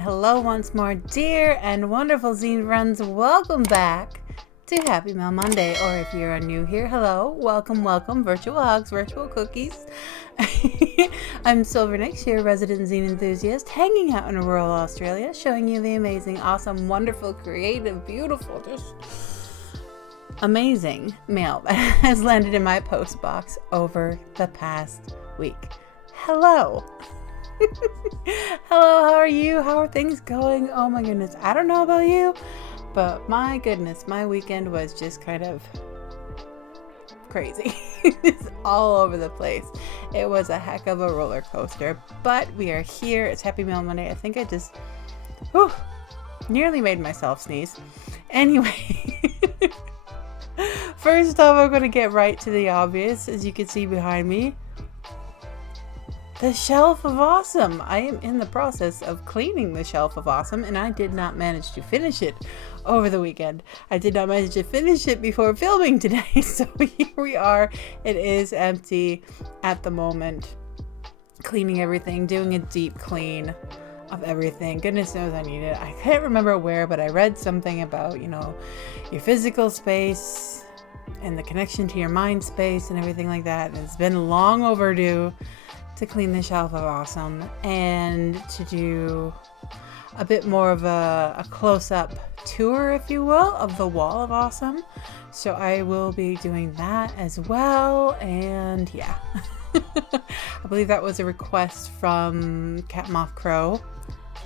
And hello once more, dear and wonderful zine friends. Welcome back to Happy Mail Monday. Or if you're new here, hello, welcome, virtual hugs, virtual cookies. I'm Silver Nix, your resident zine enthusiast, hanging out in rural Australia, showing you the amazing, awesome, wonderful, creative, beautiful, just amazing mail that has landed in my post box over the past week. Hello. Hello, how are you? How are things going? Oh my goodness, I don't know about you, but my goodness, my weekend was just kind of crazy. It's all over the place. It was a heck of a roller coaster, but we are here. It's Happy Mail Monday. I think I just nearly made myself sneeze. Anyway, first off, I'm going to get right to the obvious. As you can see behind me, the shelf of awesome. I am in the process of cleaning the shelf of awesome, and I did not manage to finish it over the weekend. I did not manage to finish it before filming today, so here we are. It is empty at the moment. Cleaning everything, doing a deep clean of everything. Goodness knows I need it. I can't remember where, but I read something about, your physical space and the connection to your mind space and everything like that. And it's been long overdue to clean the shelf of awesome and to do a bit more of a close-up tour, if you will, of the wall of awesome. So I will be doing that as well. And yeah, I believe that was a request from Cat Moth Crow.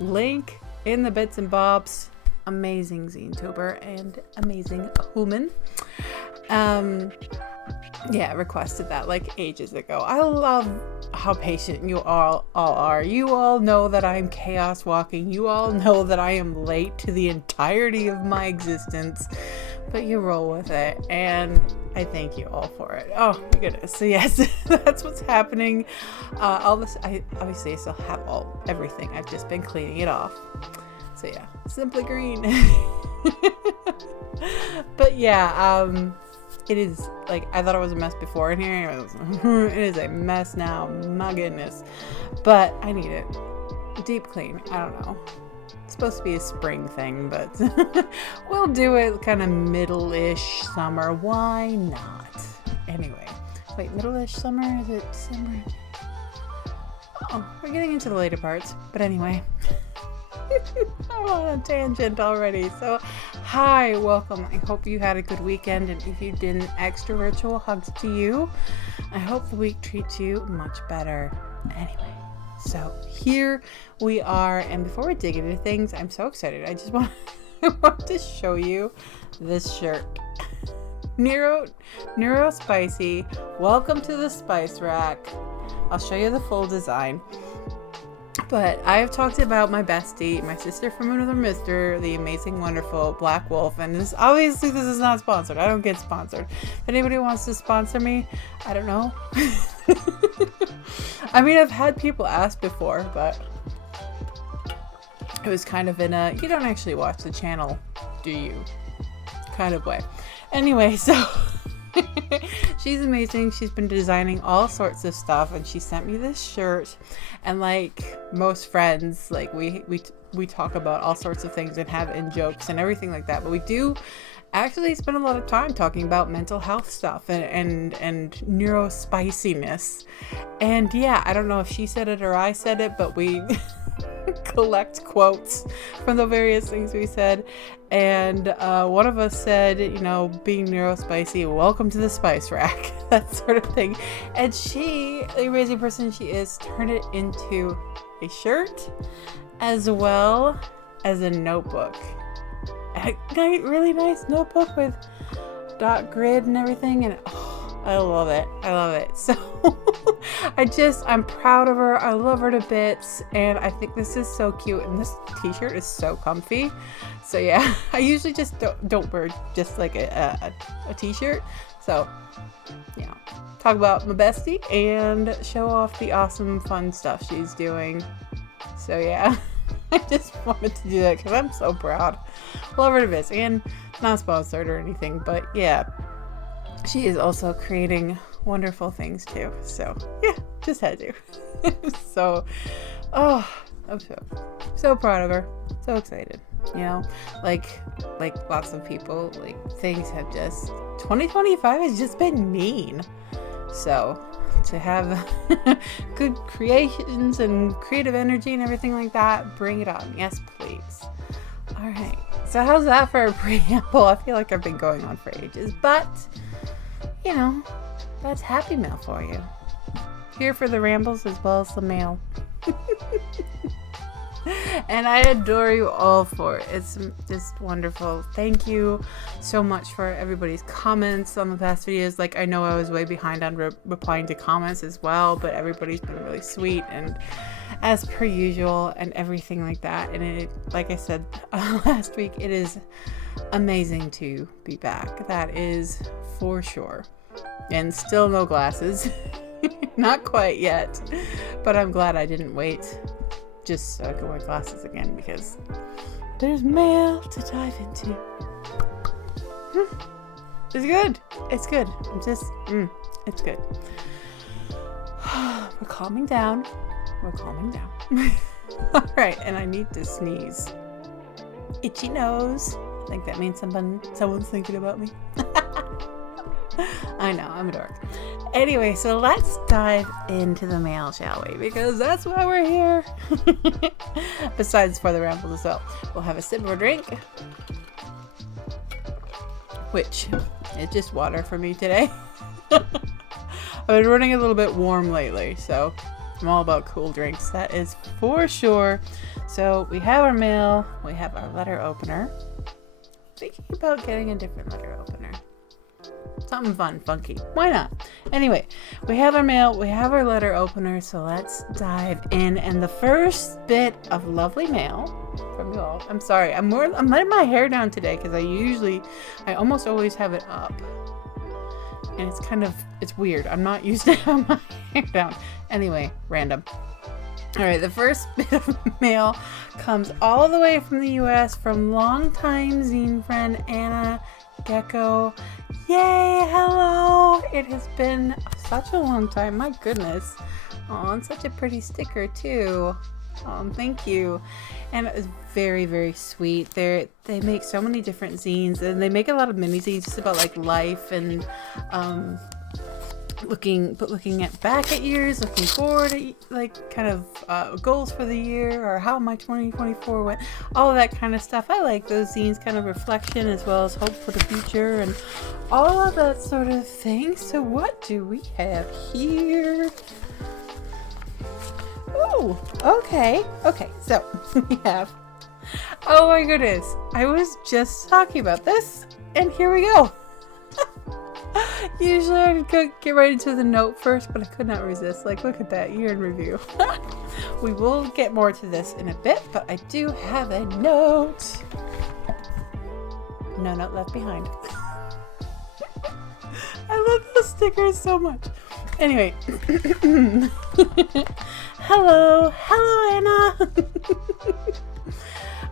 Link in the bits and bobs. Amazing zine-tuber and amazing human. Yeah, requested that like ages ago. I love how patient you all are. You all know that I'm chaos walking. You all know that I am late to the entirety of my existence, but you roll with it, and I thank you all for it. Oh my goodness. So yes, that's what's happening. All this, I obviously still have everything. I've just been cleaning it off. So yeah, simply green. But yeah, it is, like, I thought it was a mess before in here. It is a mess now. My goodness. But I need it. Deep clean. I don't know. It's supposed to be a spring thing, but we'll do it kind of middle-ish summer. Why not? Anyway. Wait, middle-ish summer? Is it December? Oh, we're getting into the later parts. But anyway. I'm on a tangent already. So, hi, welcome. I hope you had a good weekend, and if you didn't, extra virtual hugs to you. I hope the week treats you much better. Anyway, so here we are, and before we dig into things, I'm so excited. I want to show you this shirt. Nero Spicy. Welcome to the Spice Rack. I'll show you the full design. But I have talked about my bestie, my sister from another mister, the amazing, wonderful Black Wolf. And this is not sponsored. I don't get sponsored. If anybody wants to sponsor me, I don't know. I mean, I've had people ask before, but it was kind of in a, you don't actually watch the channel, do you? Kind of way. Anyway, so she's amazing. She's been designing all sorts of stuff, and she sent me this shirt. And like most friends, like we talk about all sorts of things and have in jokes and everything like that, but we do actually spend a lot of time talking about mental health stuff and neurospiciness. And yeah, I don't know if she said it or I said it, but we collect quotes from the various things we said. And one of us said, being neurospicy, welcome to the Spice Rack, that sort of thing. And she, the amazing person she is, turned it into a shirt as well as a notebook. A really nice notebook with dot grid and everything. And I love it. So I'm proud of her. I love her to bits. And I think this is so cute. And this t-shirt is so comfy. So yeah, I usually just don't wear just like a t-shirt. So yeah, talk about my bestie and show off the awesome fun stuff she's doing. So yeah, I just wanted to do that because I'm so proud. Love her to bits, and not sponsored or anything, but yeah, she is also creating wonderful things too. So yeah, just had to. So, I'm so So proud of her. So excited. You know, like lots of people, like things have just 2025 has just been mean. So to have good creations and creative energy and everything like that, bring it on. Yes, please. All right. So how's that for a preamble? I feel like I've been going on for ages, but you know, that's happy mail for you. Here for the rambles as well as the mail. And I adore you all for it. It's just wonderful. Thank you so much for everybody's comments on the past videos. Like, I know I was way behind on replying to comments as well, but everybody's been really sweet and as per usual and everything like that. And it, like I said last week, it is amazing to be back. That is for sure. And still no glasses. Not quite yet, but I'm glad I didn't wait just so I could wear glasses again, because there's mail to dive into. It's good. It's good. It's good. We're calming down. We're calming down. All right, and I need to sneeze. Itchy nose. I think that means someone's thinking about me. I know, I'm a dork. Anyway, so let's dive into the mail, shall we? Because that's why we're here. Besides for the rambles as well. We'll have a sip of a drink, which is just water for me today. I've been running a little bit warm lately, so I'm all about cool drinks. That is for sure. So we have our mail. We have our letter opener. Thinking about getting a different letter opener. Something fun, funky. Why not? Anyway, we have our mail, we have our letter opener, so let's dive in. And the first bit of lovely mail from you all. I'm sorry, I'm letting my hair down today because I almost always have it up. And it's weird. I'm not used to having my hair down. Anyway, random. All right, the first bit of mail comes all the way from the US from longtime zine friend Anna Gecko. Yay, hello! It has been such a long time, my goodness. Oh, and such a pretty sticker too. Thank you. And it was very, very sweet. They make so many different zines, and they make a lot of mini zines just about like life and looking back at years, looking forward at like kind of goals for the year, or how my 2024 went, all of that kind of stuff. I like those zines, kind of reflection as well as hope for the future and all of that sort of thing. So what do we have here? Oh, okay, so we have, oh my goodness, I was just talking about this, and here we go. Usually I'd get right into the note first, but I could not resist. Like, look at that, year in review. We will get more to this in a bit, but I do have a note. No note left behind. I love those stickers so much. Anyway. Hello Anna.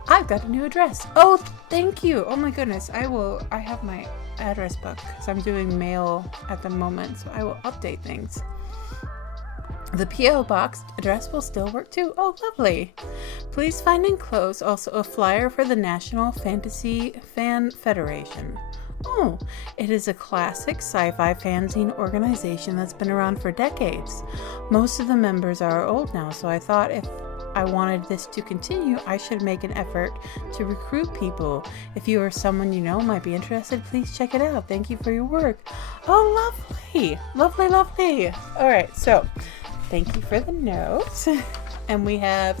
I've got a new address. Oh, thank you. Oh my goodness. I have my address book because I'm doing mail at the moment, so I will update things. The P.O. box address will still work too. Oh, lovely. Please find enclosed also a flyer for the National Fantasy Fan Federation. Oh, it is a classic sci-fi fanzine organization that's been around for decades. Most of the members are old now, so I thought if I wanted this to continue, I should make an effort to recruit people. If you or someone you know might be interested, please check it out. Thank you for your work. Oh, lovely. Lovely, lovely. All right, so thank you for the note. And we have,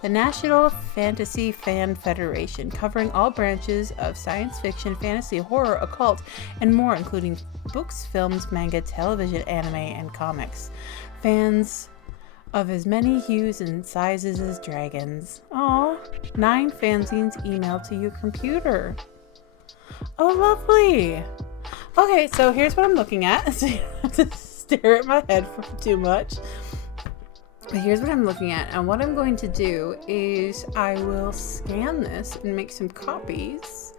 the National Fantasy Fan Federation, covering all branches of science fiction, fantasy, horror, occult, and more, including books, films, manga, television, anime, and comics. Fans of as many hues and sizes as dragons. Aw, 9 fanzines emailed to your computer. Oh, lovely. Okay, so here's what I'm looking at. So you don't have to stare at my head for too much. But here's what I'm looking at, and what I'm going to do is I will scan this and make some copies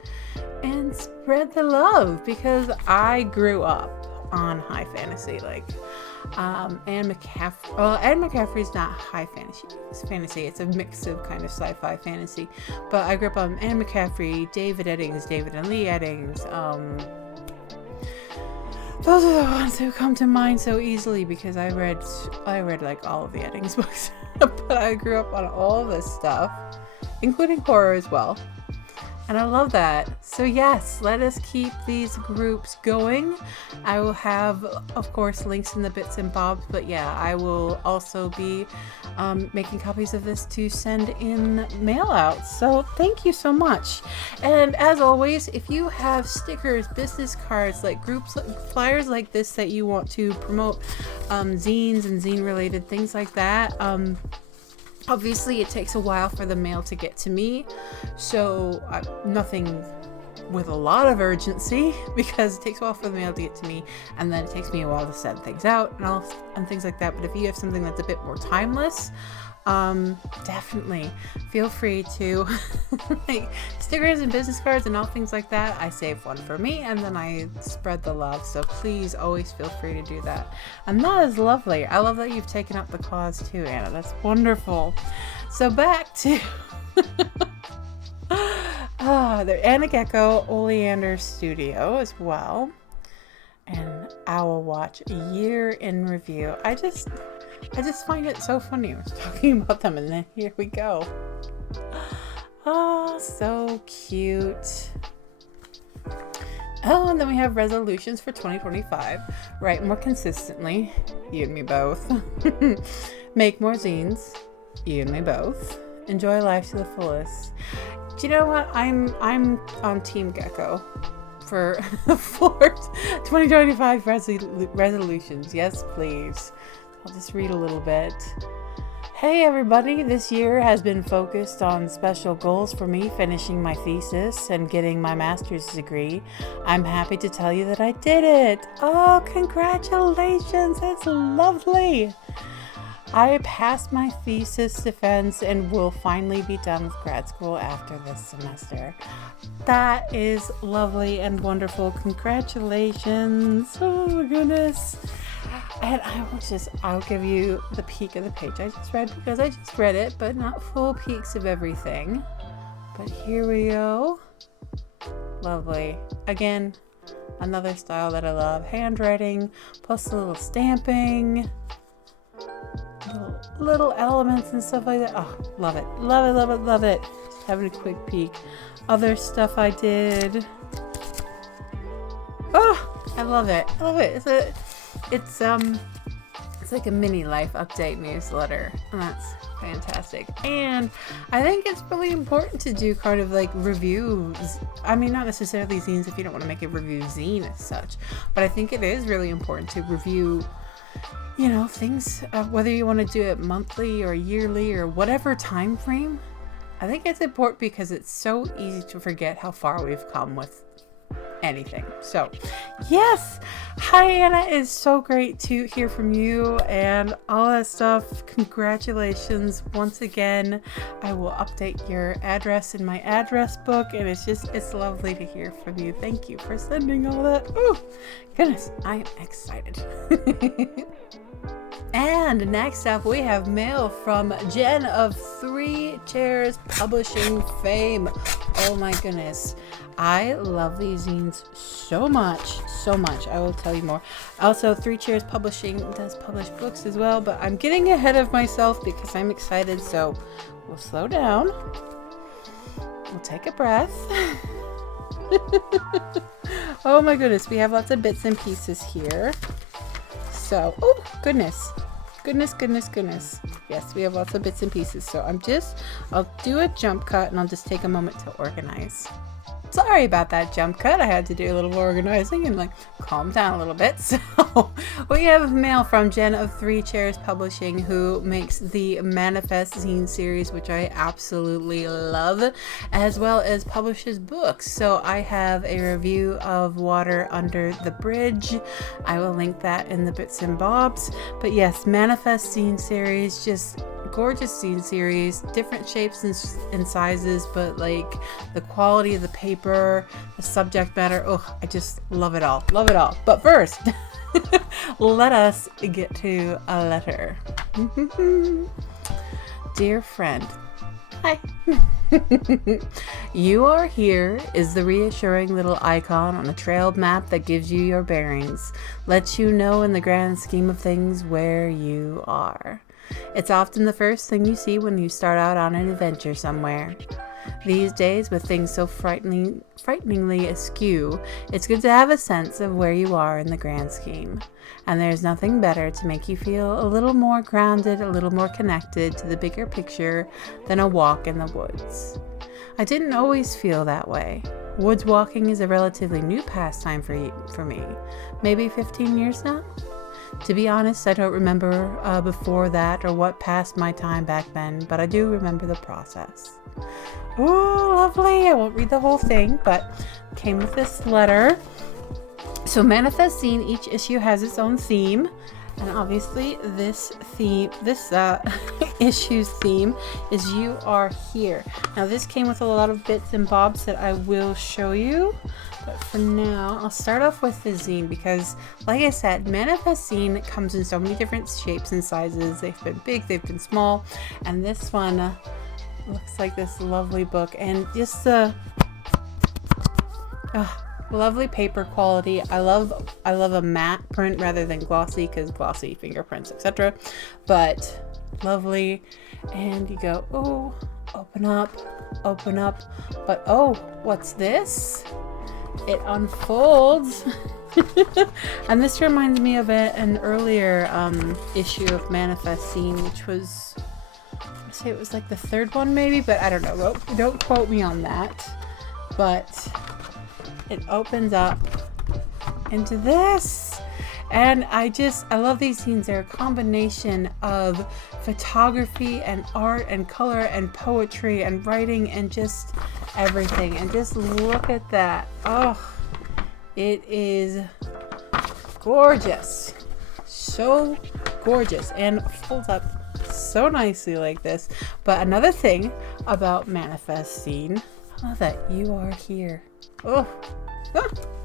and spread the love, because I grew up on high fantasy. Like, Anne McCaffrey. Well, Anne McCaffrey's not high fantasy. It's fantasy. It's a mix of kind of sci-fi fantasy. But I grew up on Anne McCaffrey, David Eddings, David and Lee Eddings. Those are the ones who come to mind so easily because I read like all of the Eddings books. But I grew up on all this stuff, including horror as well. And I love that. So yes, let us keep these groups going. I will have, of course, links in the bits and bobs. But yeah, I will also be making copies of this to send in mail out. So thank you so much. And as always, if you have stickers, business cards, like groups, flyers like this that you want to promote, zines and zine related things like that, obviously, it takes a while for the mail to get to me, so nothing with a lot of urgency because it takes a while for the mail to get to me, and then it takes me a while to send things out and things like that. But if you have something that's a bit more timeless, definitely feel free to make stickers and business cards and all things like that. I save one for me and then I spread the love, so please always feel free to do that. And that is lovely. I love that you've taken up the cause too, Anna. That's wonderful. So back to the Anna Gecko Oleander Studio as well, and Owl Watch, a year in review. I just find it so funny. I was talking about them and then here we go. Oh, so cute. Oh, and then we have resolutions for 2025. Write more consistently. You and me both. Make more zines. You and me both. Enjoy life to the fullest. Do you know what? I'm on Team Gecko for 2025 resolutions. Yes, please. I'll just read a little bit. Hey everybody, this year has been focused on special goals for me finishing my thesis and getting my master's degree. I'm happy to tell you that I did it. Oh, congratulations, that's lovely. I passed my thesis defense and will finally be done with grad school after this semester. That is lovely and wonderful. Congratulations. Oh my goodness. And I'll give you the peek of the page I just read because I just read it, but not full peeks of everything. But here we go. Lovely. Again, another style that I love. Handwriting plus a little stamping. Little elements and stuff like that. Oh, love it. Love it, love it, love it. Just having a quick peek. Other stuff I did. Oh, I love it. I love it. It's like a mini life update newsletter, and that's fantastic. And I think it's really important to do kind of like reviews. I mean, not necessarily zines if you don't want to make a review zine as such, but I think it is really important to review, you know, things, whether you want to do it monthly or yearly or whatever time frame. I think it's important because it's so easy to forget how far we've come with anything. So yes, hi Anna, it's so great to hear from you and all that stuff. Congratulations once again. I will update your address in my address book, and it's lovely to hear from you. Thank you for sending all that. Oh goodness, I am excited. And next up, we have mail from Jen of 3 Chairs Publishing fame. Oh my goodness. I love these zines so much, so much. I will tell you more. Also, 3 Chairs Publishing does publish books as well, but I'm getting ahead of myself because I'm excited, so we'll slow down. We'll take a breath. Oh my goodness, we have lots of bits and pieces here. So, oh goodness. Goodness. Yes, we have lots of bits and pieces. So I'll do a jump cut and I'll just take a moment to organize. Sorry about that jump cut. I had to do a little organizing and like calm down a little bit. So we have mail from Jen of 3 Chairs Publishing, who makes the Manifest zine series, which I absolutely love, as well as publishes books. So I have a review of Water Under the Bridge. I will link that in the bits and bobs. But yes, Manifest zine series, just gorgeous zine series, different shapes and sizes, but like the quality of the paper, the subject matter, I just love it all. Love it all. But first, let us get to a letter. Dear friend, hi. You are here is the reassuring little icon on a trailed map that gives you your bearings, lets you know in the grand scheme of things where you are. It's often the first thing you see when you start out on an adventure somewhere. These days, with things so frighteningly askew, it's good to have a sense of where you are in the grand scheme. And there's nothing better to make you feel a little more grounded, a little more connected to the bigger picture than a walk in the woods. I didn't always feel that way. Woods walking is a relatively new pastime for me. Maybe 15 years now? To be honest, I don't remember before that or what passed my time back then, but I do remember the process. Oh, lovely. I won't read the whole thing, but came with this letter. So Manifest Zine, each issue has its own theme. And obviously this issue's theme is You Are Here. Now this came with a lot of bits and bobs that I will show you. But for now, I'll start off with the zine because, like I said, Manifest Zine comes in so many different shapes and sizes. They've been big, they've been small. And this one looks like this lovely book. And just the lovely paper quality. I love a matte print rather than glossy because glossy fingerprints, etc. But lovely. And you go, oh, open up. But oh, what's this? It unfolds. And this reminds me of an earlier issue of Manifest Zine, which was, I'd say it was like the third one maybe, but I don't know. Don't quote me on that. But it opens up into this. And I love these zines. They're a combination of photography and art and color and poetry and writing and just everything. And just look at that. Oh, it is gorgeous. So gorgeous. And folds up so nicely like this. But another thing about Manifest Zine, I love that You Are Here. Oh,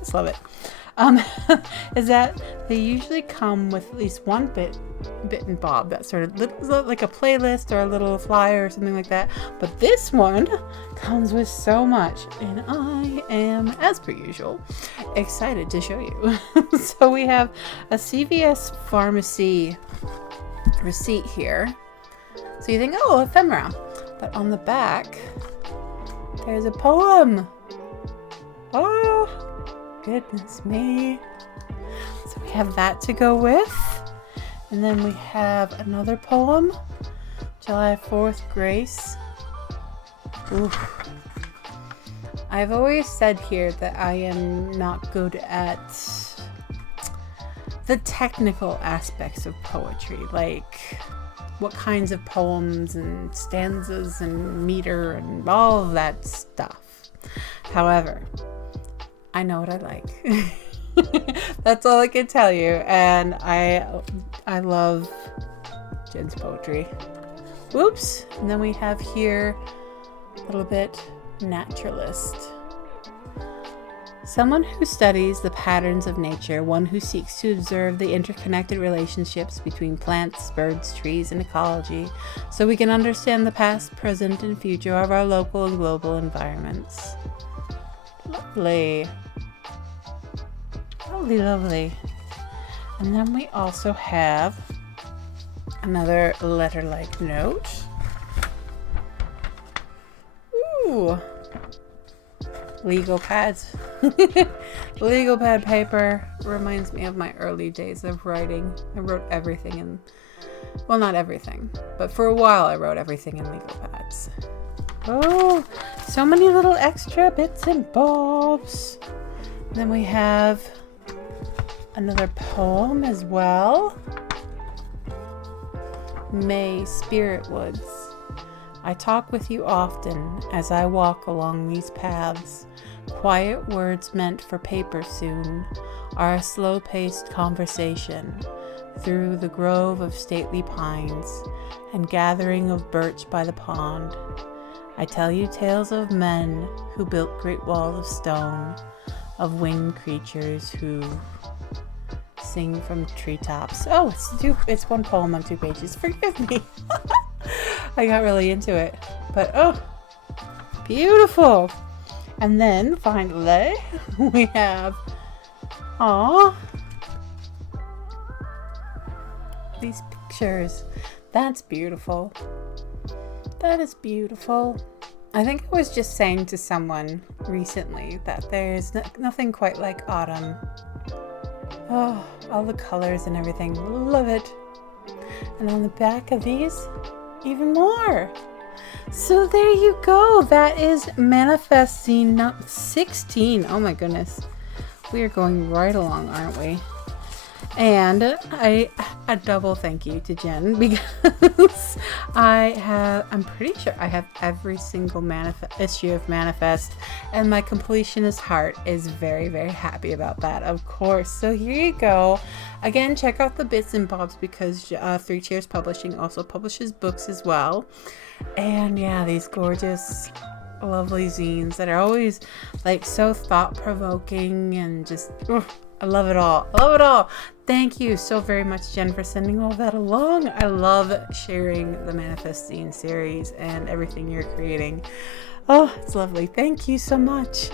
just love it. Is that they usually come with at least one bit and bob, that sort of like a playlist or a little flyer or something like that. But this one comes with so much, and I am, as per usual, excited to show you. So we have a CVS pharmacy receipt here. So you think, oh, ephemera. But on the back, there's a poem. Oh, goodness me. So we have that to go with. And then we have another poem, July 4th, Grace. Oof. I've always said here that I am not good at the technical aspects of poetry, like what kinds of poems and stanzas and meter and all of that stuff. However, I know what I like. That's all I can tell you. And I love Jen's poetry. Whoops. And then we have here a little bit naturalist. Someone who studies the patterns of nature, one who seeks to observe the interconnected relationships between plants, birds, trees, and ecology, so we can understand the past, present, and future of our local and global environments. Lovely. Lovely, lovely. And then we also have another letter-like note. Ooh. Legal pads. Legal pad paper reminds me of my early days of writing. I wrote everything in, well, not everything, but for a while I wrote everything in legal pads. Oh, so many little extra bits and bobs. And then we have another poem as well. May Spirit Woods. I talk with you often as I walk along these paths. Quiet words meant for paper soon are a slow-paced conversation. through the grove of stately pines and gathering of birch by the pond. I tell you tales of men who built great walls of stone, of winged creatures who sing from treetops. Oh, it's one poem on 2 pages. Forgive me. I got really into it. But oh, beautiful. And then finally we have these pictures. That's beautiful. That is beautiful. I think I was just saying to someone recently that there's nothing quite like autumn. Oh, all the colors and everything. Love it. And on the back of these, even more. So there you go. That is Manifest Zine 16. Oh my goodness. We are going right along, aren't we? And a double thank you to Jen, because I'm pretty sure I have every single issue of Manifest, and my completionist heart is very, very happy about that, of course. So here you go. Again, check out the Bits and Bobs, because 3 Cheers Publishing also publishes books as well. And yeah, these gorgeous, lovely zines that are always like so thought-provoking and just I love it all. I love it all. Thank you so very much, Jen, for sending all that along. I love sharing the Manifest Zine series and everything you're creating. Oh, it's lovely. Thank you so much.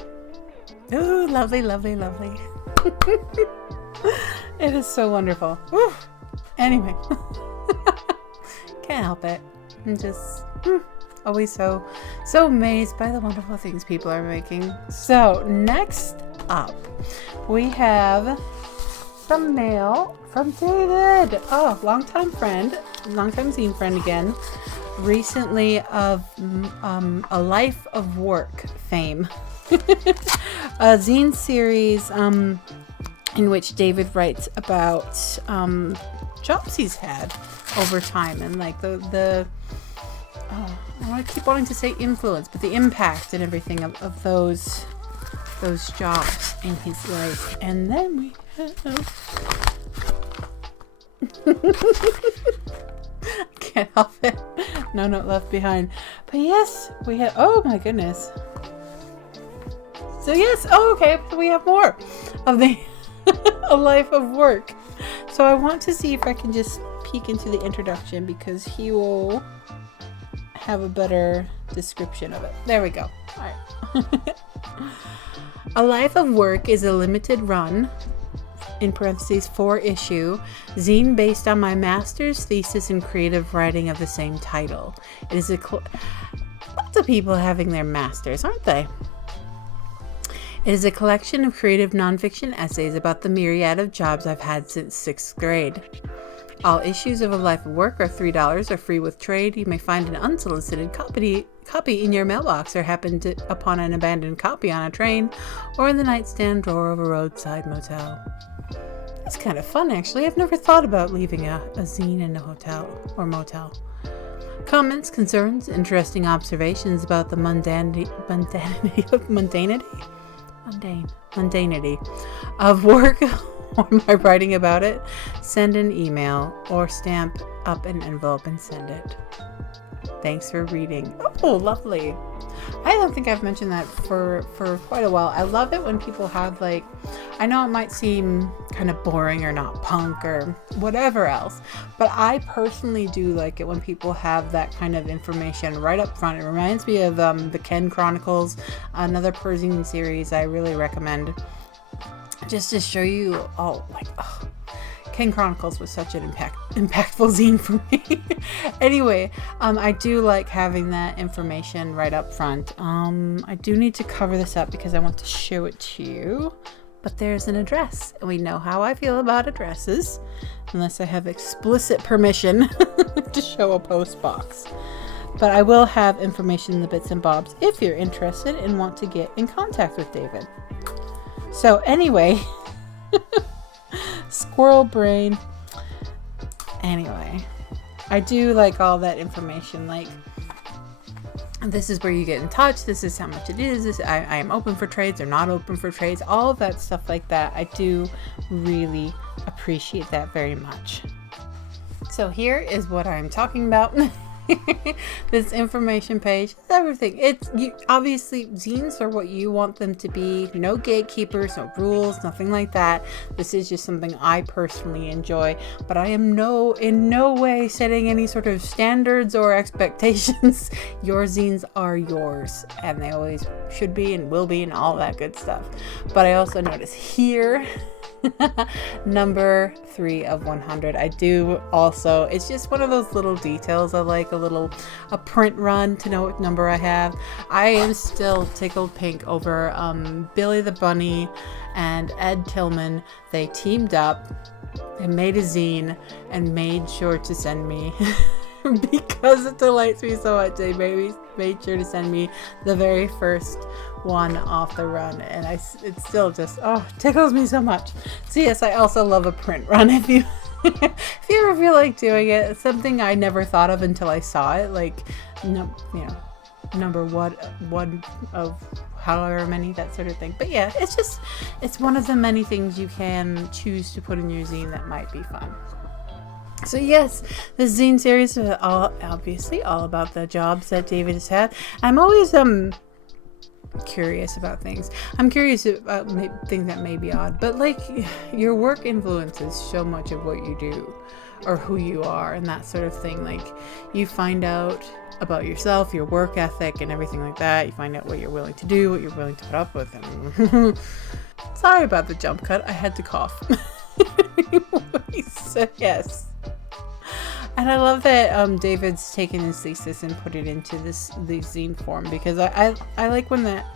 Oh, lovely, lovely, lovely. It is so wonderful. Woo. Anyway, can't help it. I'm just always so amazed by the wonderful things people are making. So next up, we have some mail from David. Oh, longtime zine friend again. Recently of a Life of Work fame. A zine series in which David writes about jobs he's had over time, and like the I keep wanting to say influence, but the impact and everything of those jobs in his life. And then we have can't help it. No Note Left Behind. But yes, we have, oh my goodness. So yes, oh okay, so we have more of the A Life of Work. So I want to see if I can just peek into the introduction, because he will have a better description of it. There we go. All right. A Life of Work is a limited run, in parentheses 4-issue, zine based on my master's thesis in creative writing of the same title. It is lots of people having their masters, aren't they? It is a collection of creative nonfiction essays about the myriad of jobs I've had since 6th grade. All issues of A Life of Work are $3, are free with trade. You may find an unsolicited copy in your mailbox, or happen upon an abandoned copy on a train, or in the nightstand drawer of a roadside motel. It's kind of fun, actually. I've never thought about leaving a zine in a hotel or motel. Comments, concerns, interesting observations about the mundanity of work, or my writing about it, send an email or stamp up an envelope and send it. Thanks for reading. Oh, lovely. I don't think I've mentioned that for quite a while. I love it when people have, like, I know it might seem kind of boring or not punk or whatever else, but I personally do like it when people have that kind of information right up front. It reminds me of the Ken Chronicles, another Persian series I really recommend, just to show you all, like, oh, Ken Chronicles was such an impactful zine for me. Anyway, I do like having that information right up front. I do need to cover this up because I want to show it to you, but there's an address, and we know how I feel about addresses, unless I have explicit permission to show a post box. But I will have information in the Bits and Bobs if you're interested and want to get in contact with David. So anyway, squirrel brain. Anyway, I do like all that information. Like, This is where you get in touch. This is how much it is. I am open for trades or not open for trades. All of that stuff like that. I do really appreciate that very much. So here is what I'm talking about. This information page, everything. Obviously zines are what you want them to be. No gatekeepers, no rules, nothing like that. This is just something I personally enjoy, but I am in no way setting any sort of standards or expectations. Your zines are yours, and they always should be and will be and all that good stuff. But I also notice here number 3 of 100. I do also, it's just one of those little details. I like a print run to know what number I have. I am still tickled pink over Billy the Bunny and Ed Tillman. They teamed up and made a zine and made sure to send me because it delights me so much. They made sure to send me the very first one off the run, and it still just tickles me so much. So yes, I also love a print run. If you ever feel like doing it, it's something I never thought of until I saw it. Like, number one of however many, that sort of thing. But yeah, it's one of the many things you can choose to put in your zine that might be fun. So yes, the zine series is obviously all about the jobs that David has had. I'm always curious about things. I'm curious about things that may be odd, but like, your work influences so much of what you do or who you are and that sort of thing. Like, you find out about yourself, your work ethic and everything like that. You find out what you're willing to do, what you're willing to put up with. And sorry about the jump cut. I had to cough. So yes. And I love that David's taken his thesis and put it into the zine form, because I like when that,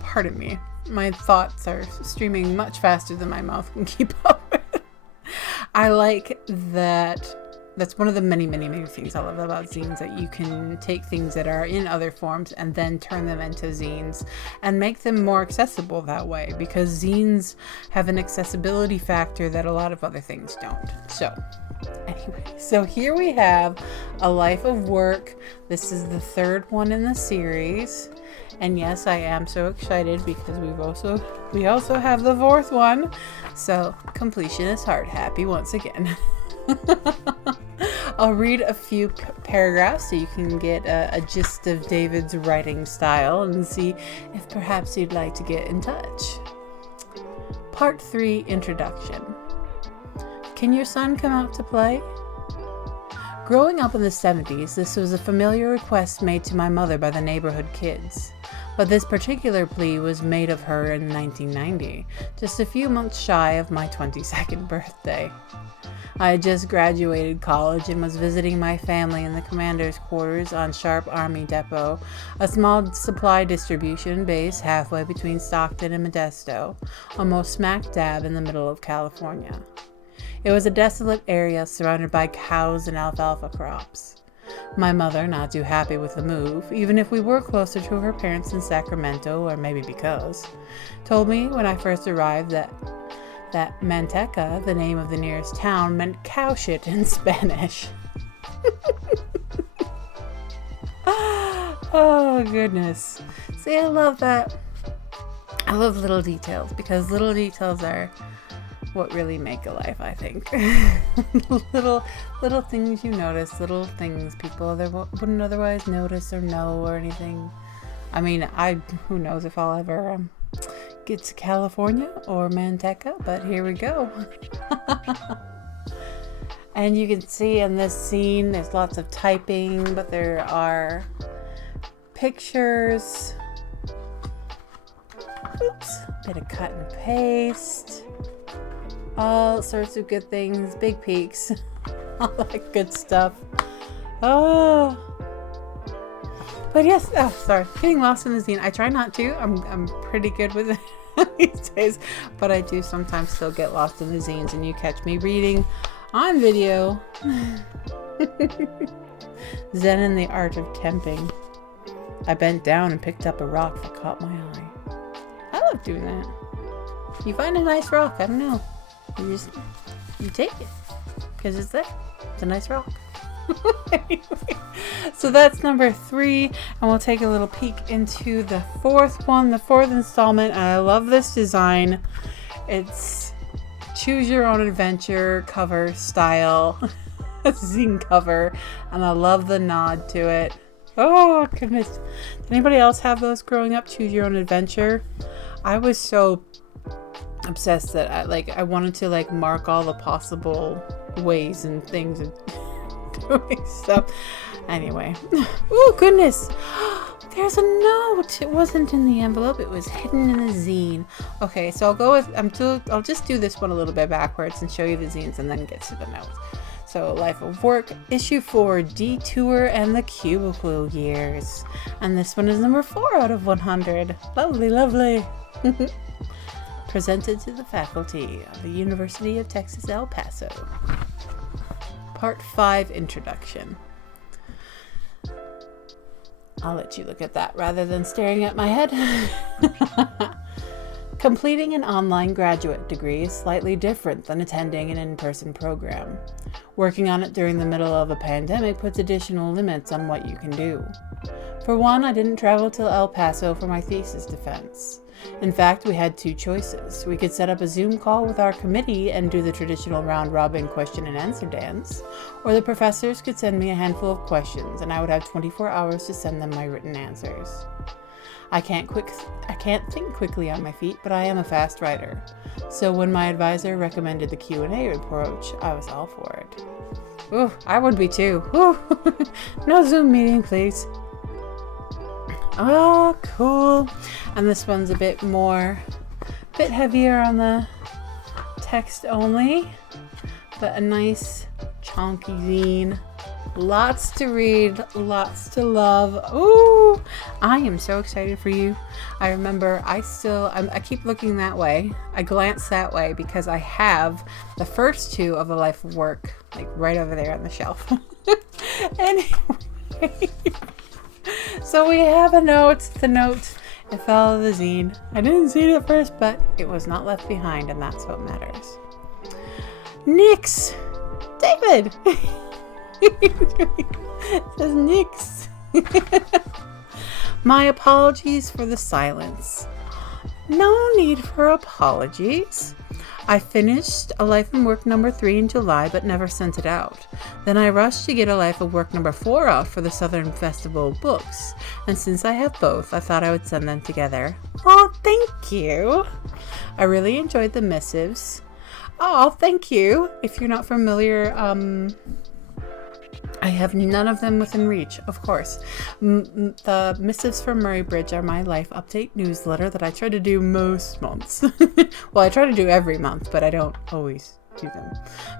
pardon me, my thoughts are streaming much faster than my mouth can keep up with. I like that. That's one of the many, many, many things I love about zines, that you can take things that are in other forms and then turn them into zines and make them more accessible that way, because zines have an accessibility factor that a lot of other things don't. So anyway, so here we have A Life of Work. This is the third one in the series. And yes, I am so excited because we also have the fourth one. So completion is hard happy once again. I'll read a few paragraphs so you can get a gist of David's writing style and see if perhaps you'd like to get in touch. Part 3, Introduction. Can your son come out to play? Growing up in the 70s, this was a familiar request made to my mother by the neighborhood kids. But this particular plea was made of her in 1990, just a few months shy of my 22nd birthday. I had just graduated college and was visiting my family in the commander's quarters on Sharp Army Depot, a small supply distribution base halfway between Stockton and Modesto, almost smack dab in the middle of California. It was a desolate area surrounded by cows and alfalfa crops. My mother, not too happy with the move, even if we were closer to her parents in Sacramento, or maybe because, told me when I first arrived that Manteca, the name of the nearest town, meant cow shit in Spanish. Oh, goodness. See, I love that. I love little details, because little details are what really make a life, I think. little things you notice, little things people wouldn't otherwise notice or know or anything. I mean, who knows if I'll ever get to California or Manteca, but here we go. And you can see in this scene there's lots of typing, but there are pictures. Oops, bit of cut and paste. All sorts of good things, big peaks, all that good stuff. Oh, but yes, sorry, getting lost in the zine. I try not to. I'm pretty good with it these days, but I do sometimes still get lost in the zines, and you catch me reading on video. Zen and the Art of Temping. I bent down and picked up a rock that caught my eye. I love doing that. You find a nice rock, I don't know. You take it, because it's there. It's a nice rock. Anyway, so that's number 3, and we'll take a little peek into the 4th one, the 4th installment. And I love this design. It's choose your own adventure cover style. Zine cover, and I love the nod to it. Oh goodness, did anybody else have those growing up? Choose your own adventure. I was so obsessed that I wanted to like mark all the possible ways and things of doing stuff. Anyway, oh goodness, there's a note. It wasn't in the envelope, it was hidden in the zine. Okay, so I'll just do this one a little bit backwards and show you the zines and then get to the notes. So Life of Work, issue 4, Detour and the Cubicle Years. And this one is number 4 out of 100. Lovely, lovely. Presented to the faculty of the University of Texas, El Paso. Part 5, Introduction. I'll let you look at that rather than staring at my head. Completing an online graduate degree is slightly different than attending an in-person program. Working on it during the middle of a pandemic puts additional limits on what you can do. For one, I didn't travel to El Paso for my thesis defense. In fact, we had 2 choices. We could set up a Zoom call with our committee and do the traditional round-robin question and answer dance, or the professors could send me a handful of questions and I would have 24 hours to send them my written answers. I can't think quickly on my feet, but I am a fast writer. So when my advisor recommended the Q&A approach, I was all for it. Ooh, I would be too. Ooh. No Zoom meeting, please. Oh, cool. And this one's a bit heavier on the text only, but a nice chunky zine. Lots to read, lots to love. Ooh, I am so excited for you. I remember I keep looking that way. I glance that way because I have the first 2 of the Life of Work like right over there on the shelf. Anyway, so we have a note. The note, it fell the zine. I didn't see it at first, but it was not left behind, and that's what matters. Nix, David. It says Nix. My apologies for the silence. No need for apologies. I finished A Life and Work number 3 in July, but never sent it out. Then I rushed to get A Life of Work number 4 out for the Southern Festival books. And since I have both, I thought I would send them together. Oh, thank you. I really enjoyed the missives. Oh, thank you. If you're not familiar, I have none of them within reach, of course. The missives from Murray Bridge are my life update newsletter that I try to do most months. Well, I try to do every month, but I don't always do them.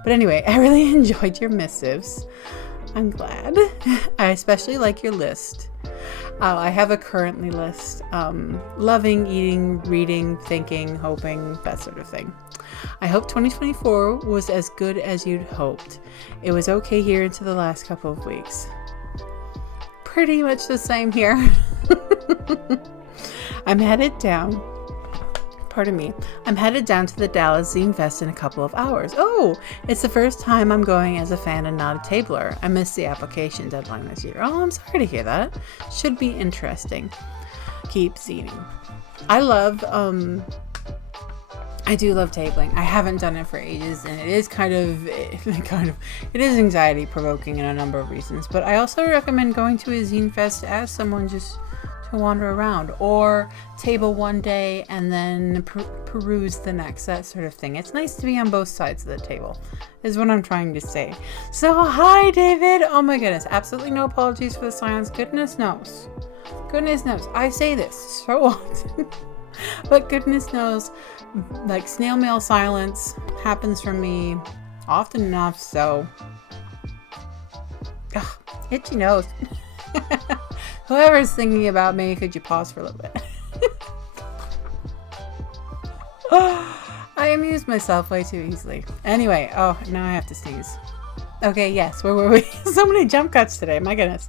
But anyway, I really enjoyed your missives. I'm glad. I especially like your list. I have a currently list. Loving, eating, reading, thinking, hoping, that sort of thing. I hope 2024 was as good as you'd hoped. It was okay here into the last couple of weeks. Pretty much the same here. I'm headed down to the Dallas Zine Fest in a couple of hours. Oh, it's the first time I'm going as a fan and not a tabler. I missed the application deadline this year. Oh, I'm sorry to hear that. Should be interesting. Keep zining. I do love tabling. I haven't done it for ages, and it is it is anxiety provoking in a number of reasons. But I also recommend going to a zine fest as someone just to wander around, or table one day and then peruse the next, that sort of thing. It's nice to be on both sides of the table, is what I'm trying to say. So hi, David. Oh my goodness, absolutely no apologies for the silence. Goodness knows, I say this so often. But goodness knows, like snail mail silence happens for me often enough, so itchy nose. Whoever's thinking about me, could you pause for a little bit? I amuse myself way too easily. Anyway, oh, now I have to sneeze. Okay, yes, where were we? So many jump cuts today, my goodness.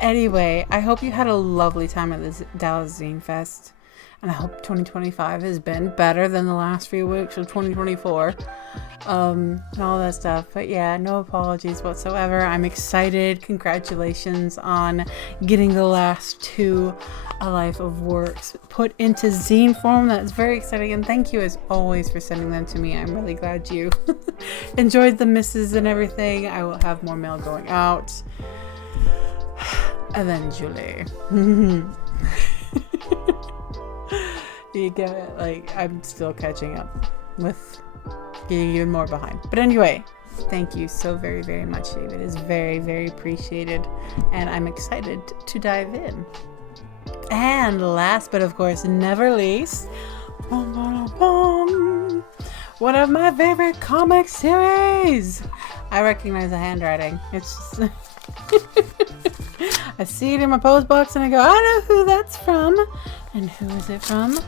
Anyway, I hope you had a lovely time at this Dallas Zine Fest. And I hope 2025 has been better than the last few weeks of 2024. And all that stuff. But yeah, no apologies whatsoever. I'm excited. Congratulations on getting the last 2 A Life of Works put into zine form. That's very exciting. And thank you as always for sending them to me. I'm really glad you enjoyed the misses and everything. I will have more mail going out eventually. You get it? Like, I'm still catching up with getting even more behind. But anyway, thank you so very, very much, David. It is very, very appreciated. And I'm excited to dive in. And last but of course never least, one of my favorite comic series. I recognize the handwriting. It's just I see it in my post box and I go, I know who that's from. And who is it from?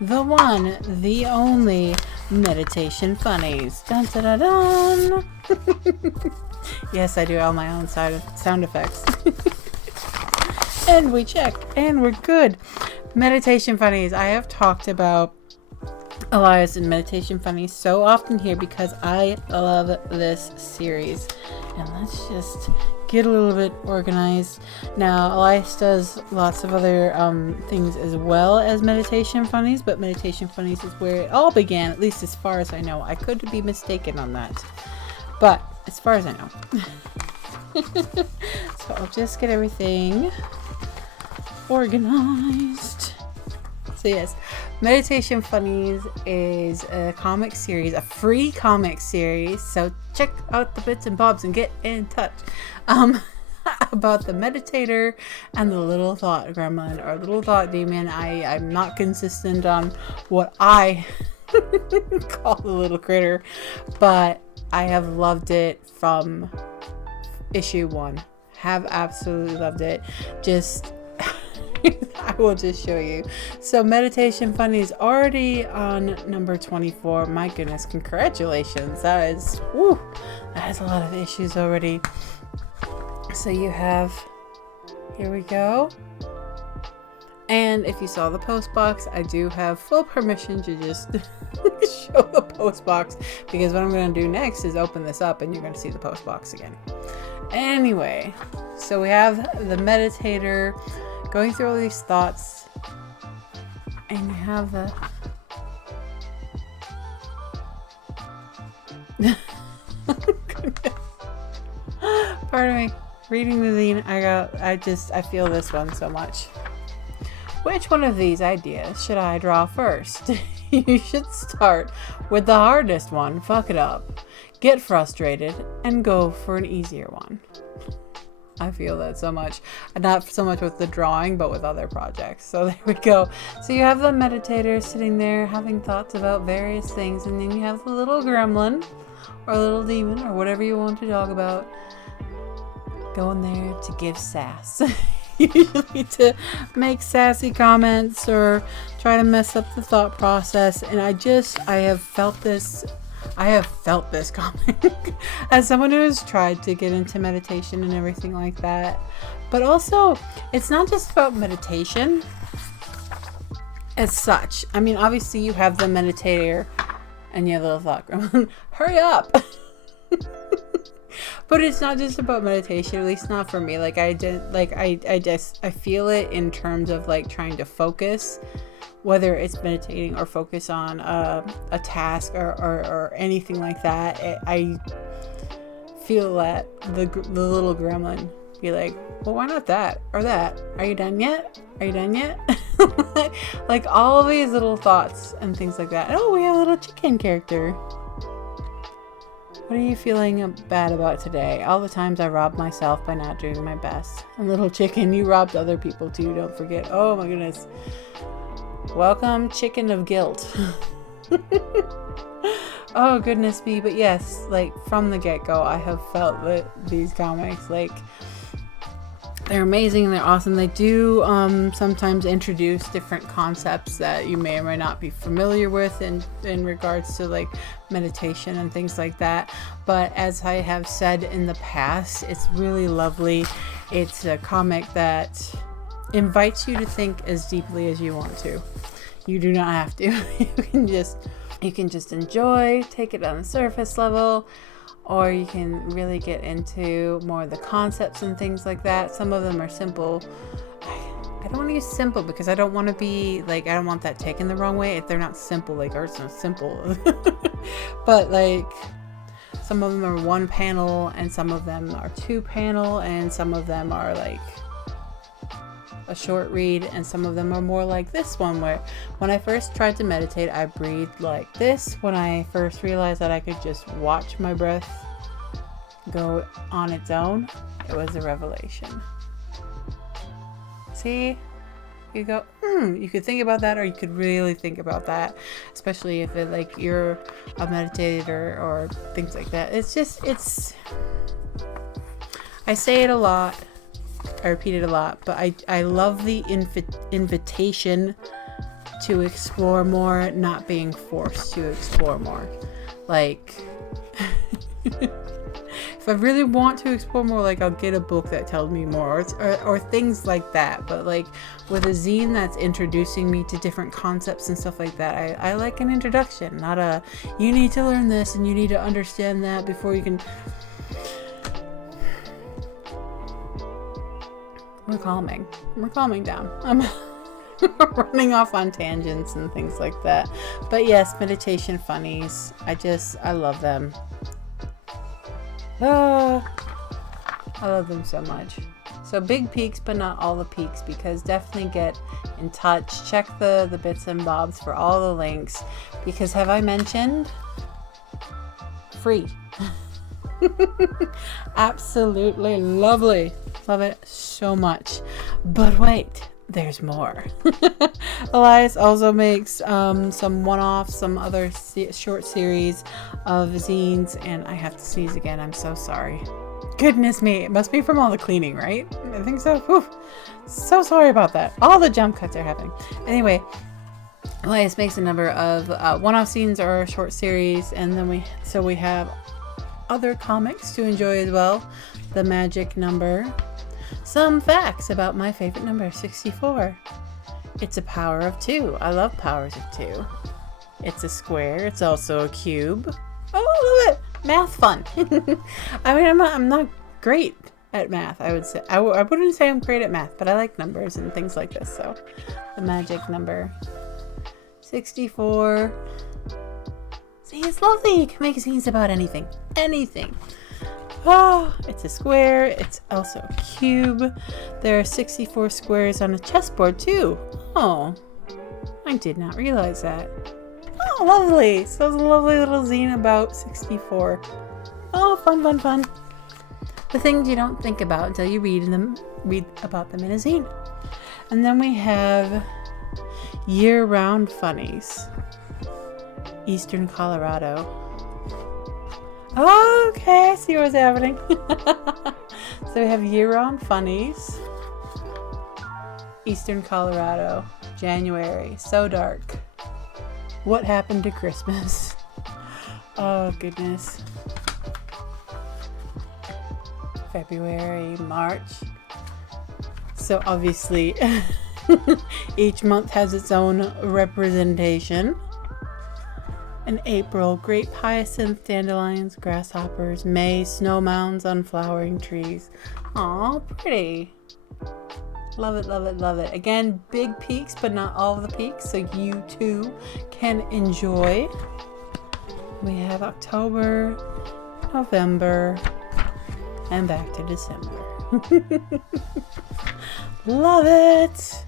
The one, the only Meditation Funnies. Dun dun dun dun. Yes, I do all my own sound effects. And we check, and we're good. Meditation Funnies. I have talked about Elias and Meditation Funnies so often here because I love this series. And let's just get a little bit organized. Now, Elias does lots of other things as well as Meditation Funnies, but Meditation Funnies is where it all began, at least as far as I know. I could be mistaken on that, but as far as I know. So I'll just get everything organized. So yes, Meditation Funnies is a comic series, a free comic series. So check out the bits and bobs and get in touch. About the meditator and the little thought gremlin or little thought demon. I'm not consistent on what I call the little critter, but I have loved it from issue 1. Have absolutely loved it. Just I will just show you. So Meditation Funnies already on number 24. My goodness, congratulations. That is a lot of issues already. So you have, here we go. And if you saw the post box, I do have full permission to just show the post box, because what I'm going to do next is open this up and you're going to see the post box again. Anyway, so we have the meditator going through all these thoughts, and you have the pardon me, reading the zine. I feel this one so much. Which one of these ideas should I draw first? You should start with the hardest one, fuck it up, get frustrated, and go for an easier one. I feel that so much. Not so much with the drawing, but with other projects. So there we go. So you have the meditator sitting there having thoughts about various things, and then you have the little gremlin or little demon or whatever you want to talk about going there to give sass. Usually to make sassy comments or try to mess up the thought process. And I have felt this comic as someone who has tried to get into meditation and everything like that. But also, it's not just about meditation as such. I mean, obviously you have the meditator and you have the little thought gremlin. Hurry up. But it's not just about meditation, at least not for me. Like I feel it in terms of like trying to focus, whether it's meditating or focus on a task or anything like that. I feel that the little gremlin be like, well, why not that or that? Are you done yet? Are you done yet? Like all these little thoughts and things like that. Oh, we have a little chicken character. What are you feeling bad about today? All the times I robbed myself by not doing my best. And little chicken, you robbed other people too, don't forget. Oh my goodness. Welcome, chicken of guilt. Oh goodness me. But yes, like from the get-go, I have felt that these comics, like, they're amazing and they're awesome. They do sometimes introduce different concepts that you may or may not be familiar with in regards to like meditation and things like that. But as I have said in the past, it's really lovely. It's a comic that invites you to think as deeply as you want to. You do not have to. You can just enjoy, take it on the surface level, or you can really get into more of the concepts and things like that. Some of them are simple. I don't want to use simple because I don't want to be like, I don't want that taken the wrong way if they're not simple, like art's not simple. But like some of them are one panel and some of them are two panel and some of them are like a short read and some of them are more like this one, where when I first tried to meditate I breathed like this. When I first realized that I could just watch my breath go on its own, it was a revelation. See, you go, you could think about that, or you could really think about that, especially if it like you're a meditator or things like that. I say it a lot, I repeat it a lot, but I love the invitation to explore more, not being forced to explore more. Like, if I really want to explore more, like I'll get a book that tells me more, or things like that. But like with a zine that's introducing me to different concepts and stuff like that, I like an introduction, not a, you need to learn this and you need to understand that before you can. We're calming down. I'm running off on tangents and things like that. But yes, meditation funnies. I love them. I love them so much. So big peaks, but not all the peaks, because definitely get in touch. Check the bits and bobs for all the links, because have I mentioned free? Absolutely lovely. Love it so much. But wait, there's more. Elias also makes some one-offs, some other short series of zines, and I have to sneeze again. I'm so sorry. Goodness me, it must be from all the cleaning, right? I think so. Whew. So sorry about that. All the jump cuts are happening. Anyway, Elias makes a number of one-off zines or short series, and then we have other comics to enjoy as well. The magic number. Some facts about my favorite number, 64. It's a power of 2. I love powers of 2. It's a square. It's also a cube. Oh, I love it. Math fun. I mean, I'm not great at math, I would say. I wouldn't say I'm great at math, but I like numbers and things like this. So the magic number, 64. See, it's lovely. You can make zines about anything. Anything. Oh, it's a square. It's also a cube. There are 64 squares on a chessboard too. Oh, I did not realize that. Oh, lovely. So it's a lovely little zine about 64. Oh, fun. The things you don't think about until you read about them in a zine. And then we have year-round funnies. Eastern Colorado. Okay, I see what's happening. So we have year-round funnies. Eastern Colorado, January, so dark. What happened to Christmas? Oh goodness. February, March. So obviously each month has its own representation. In April, grape, hyacinth, dandelions, grasshoppers. May, snow mounds on flowering trees. Aw, pretty. Love it. Again, big peaks, but not all of the peaks, so you too can enjoy. We have October, November, and back to December. Love it.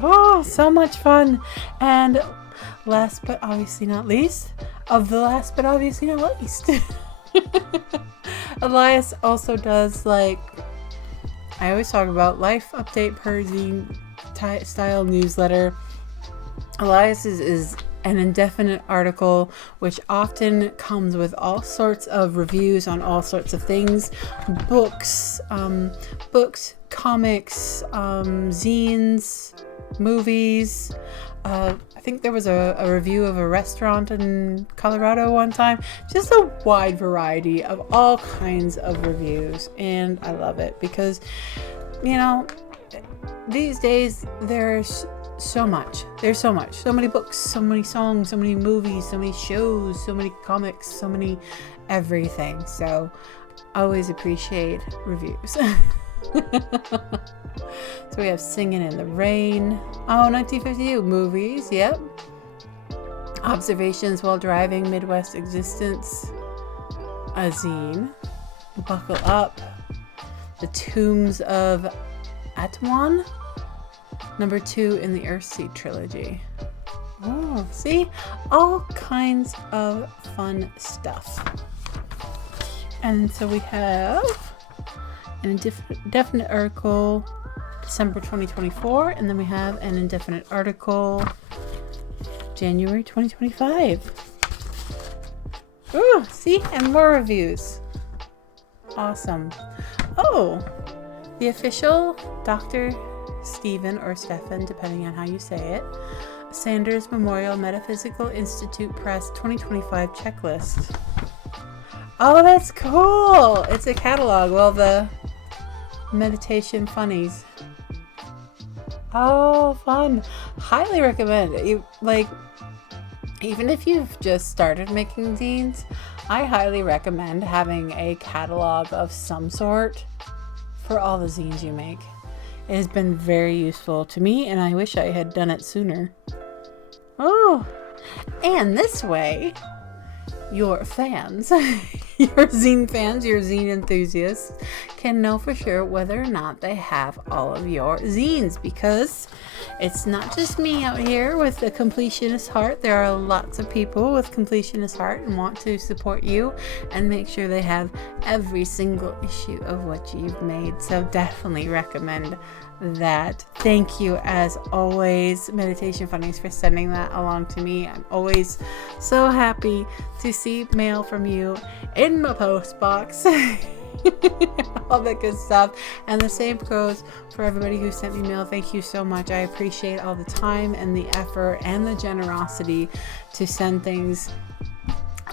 Oh, so much fun. And last but obviously not least, Elias also does, like, I always talk about, life update per zine style newsletter. Elias is an indefinite article, which often comes with all sorts of reviews on all sorts of things. Books, comics, zines, movies. I think there was a review of a restaurant in Colorado one time. Just a wide variety of all kinds of reviews, and I love it because, you know, these days there's so much. There's so much. So many books, so many songs, so many movies, so many shows, so many comics, so many everything. So always appreciate reviews. So we have Singing in the Rain. Oh, 1952 movies. Yep. Observations While Driving, Midwest Existence. A Zine. Buckle Up. The Tombs of Atuan. Number 2 in the Earthseed trilogy. Oh, see? All kinds of fun stuff. And so we have an indefinite article, December 2024, and then we have an indefinite article, January 2025. Ooh, see? And more reviews. Awesome. Oh, the official Dr. Stephen or Stefan, depending on how you say it, Sanders Memorial Metaphysical Institute Press 2025 checklist. Oh, that's cool. It's a catalog. Well, the meditation funnies. Oh, fun. Highly recommend it. Even if you've just started making zines, I highly recommend having a catalog of some sort for all the zines you make. It has been very useful to me, and I wish I had done it sooner. Oh, and this way, your fans, your zine fans, your zine enthusiasts can know for sure whether or not they have all of your zines, because it's not just me out here with a completionist heart. There are lots of people with completionist heart and want to support you and make sure they have every single issue of what you've made. So definitely recommend that. Thank you as always, Meditation Funnies, for sending that along to me. I'm always so happy to see mail from you in my post box. All that good stuff. And the same goes for everybody who sent me mail. Thank you so much. I appreciate all the time and the effort and the generosity to send things,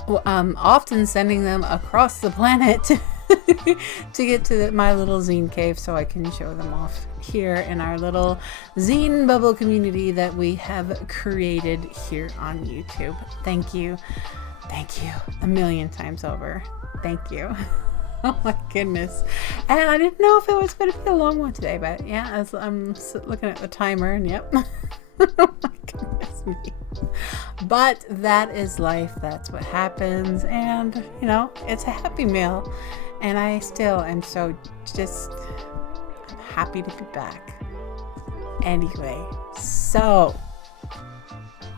often sending them across the planet to get to my little zine cave so I can show them off here in our little zine bubble community that we have created here on YouTube. Thank you. Thank you a million times over. Thank you. Oh my goodness. And I didn't know if it was going to be a long one today, but yeah, as I'm looking at the timer, and yep. Oh my goodness me. But that is life. That's what happens. And, you know, it's a happy meal. And I still am so just happy to be back. Anyway, so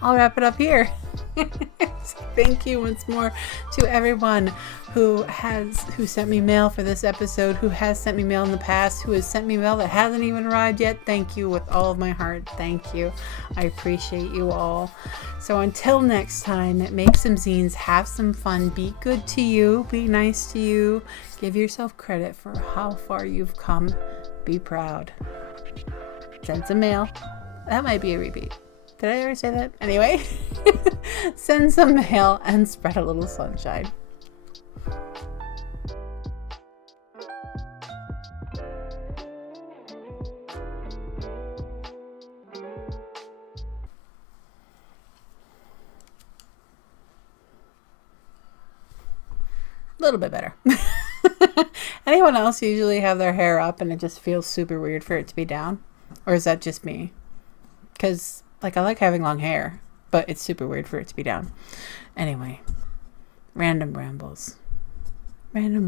I'll wrap it up here. Thank you once more to everyone who sent me mail for this episode, who has sent me mail in the past, who has sent me mail that hasn't even arrived yet. Thank you with all of my heart. Thank you. I appreciate you all. So until next time, make some zines, have some fun, be good to you, be nice to you, give yourself credit for how far you've come, be proud. Send some mail. That might be a repeat. Did I ever say that? Anyway, send some mail and spread a little sunshine. A little bit better. Anyone else usually have their hair up and it just feels super weird for it to be down? Or is that just me? Because I like having long hair, but it's super weird for it to be down. Anyway, random rambles. Random.